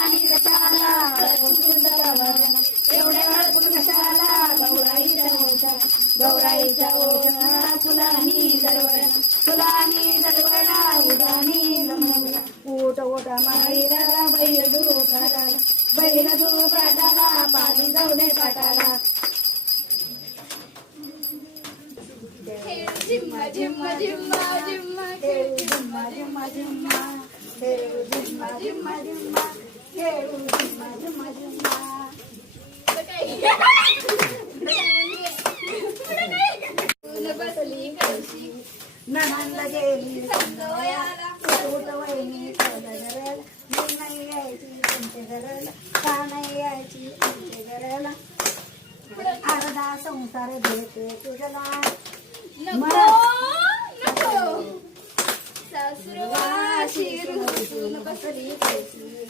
आणि कशाला एवढ्या हळकून कशाला गौराईचा ओढा फुलानी दरवळा उडानी जमवला ऊट ओटा माईला बैल दू पाटाला पाणी जाऊ दे पाटाला झिम्मा झिम्मा झिम्मा झिम्मा खेळू झिम्मा झिम्मा झिम्मा खेळू झिम्मा झिम्मा झिम्मा खेळू झिम्मा झिम्मा झिम्मा बसली कळशी नणंद गेली समजवयाला उठ वहिनी घराला मी नाही यायची तुमच्या घराला का नाही यायची तुमच्या घराला अर्धा संसार देते तुझ्याला नको सासुरवाशी रुसून बसली कळशी